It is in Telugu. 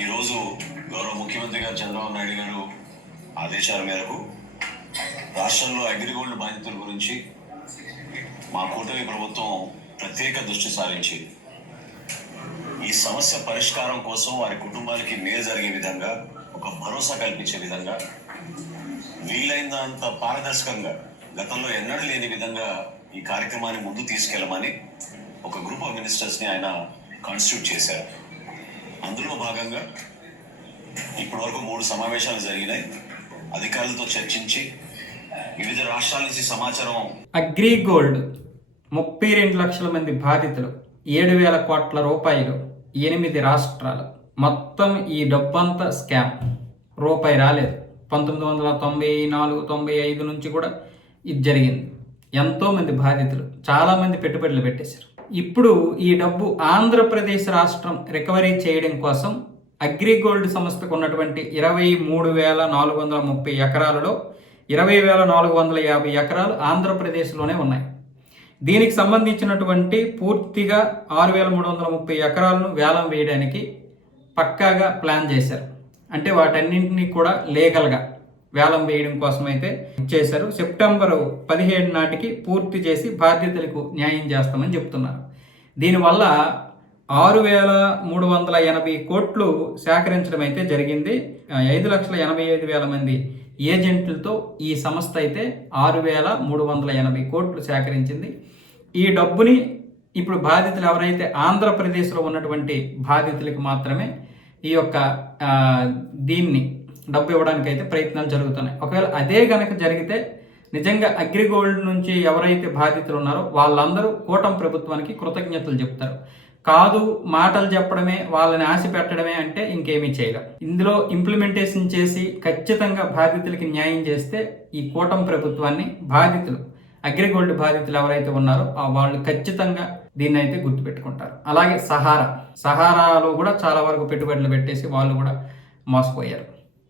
ఈరోజు గౌరవ ముఖ్యమంత్రి గారు చంద్రబాబు నాయుడు గారు ఆదేశాల మేరకు రాష్ట్రంలో అగ్రిగోల్డ్ బాధితుల గురించి మా కూటమి ప్రభుత్వం ప్రత్యేక దృష్టి సారించి ఈ సమస్య పరిష్కారం కోసం వారి కుటుంబాలకి మేలు జరిగే విధంగా ఒక భరోసా కల్పించే విధంగా వీలైనంత పారదర్శకంగా గతంలో ఎన్నడూ లేని విధంగా ఈ కార్యక్రమాన్ని ముందు తీసుకెళ్లమని ఒక గ్రూప్ ఆఫ్ మినిస్టర్స్ని ఆయన కాన్స్టిట్యూట్ చేశారు. అందులో భాగంగా ఇప్పటి వరకు 3 సమావేశాలు జరిగినాయి. అధికారులతో చర్చించి వివిధ రాష్ట్రాల నుంచి సమాచారం. అగ్రిగోల్డ్ 32 లక్షల మంది బాధితులు, 7,000 కోట్ల రూపాయలు, 8 రాష్ట్రాలు. మొత్తం ఈ డబ్బంతా స్కామ్. రూపాయి రాలేదు. 1994-95 నుంచి కూడా ఇది జరిగింది. ఎంతోమంది బాధితులు, చాలామంది పెట్టుబడులు పెట్టేశారు. ఇప్పుడు ఈ డబ్బు ఆంధ్రప్రదేశ్ రాష్ట్రం రికవరీ చేయడం కోసం అగ్రిగోల్డ్ సంస్థకు ఉన్నటువంటి 23,430 ఎకరాలలో 20,450 ఎకరాలు ఆంధ్రప్రదేశ్లోనే ఉన్నాయి. దీనికి సంబంధించినటువంటి పూర్తిగా 6,330 ఎకరాలను వేలం వేయడానికి పక్కాగా ప్లాన్ చేశారు. అంటే వాటన్నింటినీ కూడా లీగల్గా వేలం వేయడం కోసం అయితే చేశారు. సెప్టెంబర్ 17 నాటికి పూర్తి చేసి బాధ్యతలకు న్యాయం చేస్తామని చెప్తున్నారు. దీనివల్ల 6,380 కోట్లు సేకరించడం అయితే జరిగింది. 5,85,000 మంది ఏజెంట్లతో ఈ సంస్థ అయితే 6,380 కోట్లు సేకరించింది. ఈ డబ్బుని ఇప్పుడు బాధితులు ఎవరైతే ఆంధ్రప్రదేశ్లో ఉన్నటువంటి బాధితులకు మాత్రమే ఈ యొక్క దీన్ని డబ్బు ఇవ్వడానికి అయితే ప్రయత్నాలు జరుగుతున్నాయి. ఒకవేళ అదే గనక జరిగితే నిజంగా అగ్రిగోల్డ్ నుంచి ఎవరైతే బాధితులు ఉన్నారో వాళ్ళందరూ కూటమి ప్రభుత్వానికి కృతజ్ఞతలు చెప్తారు. కాదు మాటలు చెప్పడమే, వాళ్ళని ఆశ పెట్టడమే అంటే ఇంకేమీ చేయలేం. ఇందులో ఇంప్లిమెంటేషన్ చేసి ఖచ్చితంగా బాధితులకి న్యాయం చేస్తే ఈ కూటమి ప్రభుత్వాన్ని బాధితులు, అగ్రిగోల్డ్ బాధితులు ఎవరైతే ఉన్నారో వాళ్ళు ఖచ్చితంగా దీన్ని అయితే గుర్తుపెట్టుకుంటారు. అలాగే సహారాలో కూడా చాలా వరకు పెట్టుబడులు పెట్టేసి వాళ్ళు కూడా మోసపోయారు.